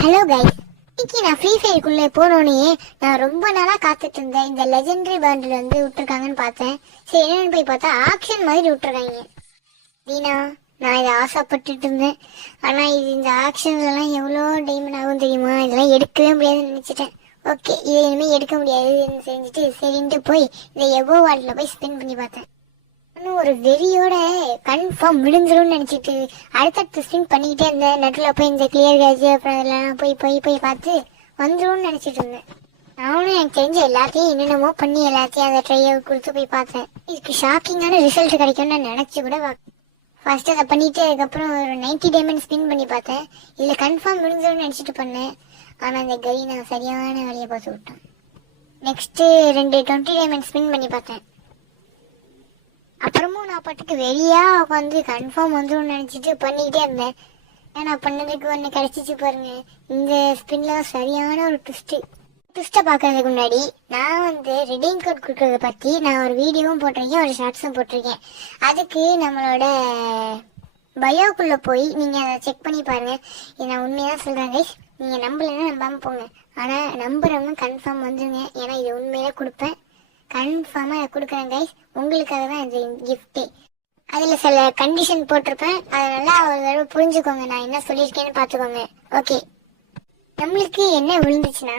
Hello guys, இன்னைக்கு நான் free ஃபயருக்குள்ளே போனோடனே நான் ரொம்ப நாளா காத்துட்டு இருந்தேன். இந்த லெஜெண்டரி பேண்டில் வந்து விட்டுருக்காங்கன்னு பார்த்தேன். சரி என்னன்னு போய் பார்த்தா ஆக்ஷன் மாதிரி விட்டுருக்காங்க. தீனா, நான் இதை ஆசைப்பட்டுட்டு இருந்தேன். ஆனா இது இந்த ஆக்ஷன்ஸ் எல்லாம் எவ்வளோ டைமண்ட் ஆகும் தெரியுமா? இதெல்லாம் எடுக்கவே முடியாதுன்னு நினைச்சிட்டேன். ஓகே, இதை இனிமேல் எடுக்க முடியாதுன்னு செஞ்சுட்டு சரின்ட்டு போய் இந்த எபோ வால்ல போய் ஸ்பின் பண்ணி பார்த்தேன். ஒரு வெறியோட கன்ஃபார்ம் விழுந்துரும்னு நினைச்சிட்டு அடுத்தடுத்து ஸ்பின் பண்ணிக்கிட்டே இருந்தேன். நடுவில் போய் இந்த கிளியர் கேஜ் அப்புறம் அதெல்லாம் போய் போய் போய் பார்த்து வந்துரும்னு நினைச்சிட்டு இருந்தேன். நானும் எனக்கு தெரிஞ்ச எல்லாத்தையும் என்னென்னமோ பண்ணி எல்லாத்தையும் அந்த ட்ரையை கொடுத்து போய் பார்த்தேன். இதுக்கு ஷாக்கிங்கான ரிசல்ட் கிடைக்கும்னு நான் நினைச்சு கூட ஃபர்ஸ்ட் அதை பண்ணிட்டு அதுக்கப்புறம் ஒரு 90 டைமண்ட் ஸ்பின் பண்ணி பார்த்தேன். இதில் கன்ஃபார்ம் விழுந்துரும்னு நினச்சிட்டு பண்ணேன். ஆனால் அந்த கை நான் சரியான வேலையை பார்த்து விட்டேன். நெக்ஸ்ட்டு 2 20 டைமண்ட் ஸ்பின் பண்ணி பார்த்தேன். அப்புறமும் நான் பாட்டுக்கு வெளியா உட்காந்து கன்ஃபார்ம் வந்துடும் நினைச்சிட்டு பண்ணிக்கிட்டே இருந்தேன். ஏன்னா பண்ணதுக்கு ஒன்று கிடைச்சிச்சு பாருங்க. இந்த ஸ்பின்ல சரியான ஒரு ட்விஸ்ட்டை பார்க்கறதுக்கு முன்னாடி நான் வந்து ரிடீம் கோட் கொடுக்கறத பற்றி நான் ஒரு வீடியோவும் போட்டிருக்கேன், ஒரு ஷார்ட்ஸும் போட்டிருக்கேன். அதுக்கு நம்மளோட பயோக்குள்ளே போய் நீங்கள் அதை செக் பண்ணி பாருங்க. இதை நான் உண்மையாக சொல்கிறேன் கைஸ். நீங்கள் நம்பலைன்னா நம்பாமல் போங்க. ஆனால் நம்புறவங்க கன்ஃபார்ம் வந்துருங்க. ஏன்னா இது உண்மையில கொடுப்பேன், கன்ஃபார்மாக கொடுக்குறேன் கைஸ். உங்களுக்காக தான் இந்த கிஃப்டே. அதில் சில கண்டிஷன் போட்டிருப்பேன், அதை நல்லா ஒரு தடவை புரிஞ்சுக்கோங்க. நான் என்ன சொல்லியிருக்கேன்னு பார்த்துக்கோங்க. ஓகே, நம்மளுக்கு என்ன விழுந்துச்சுன்னா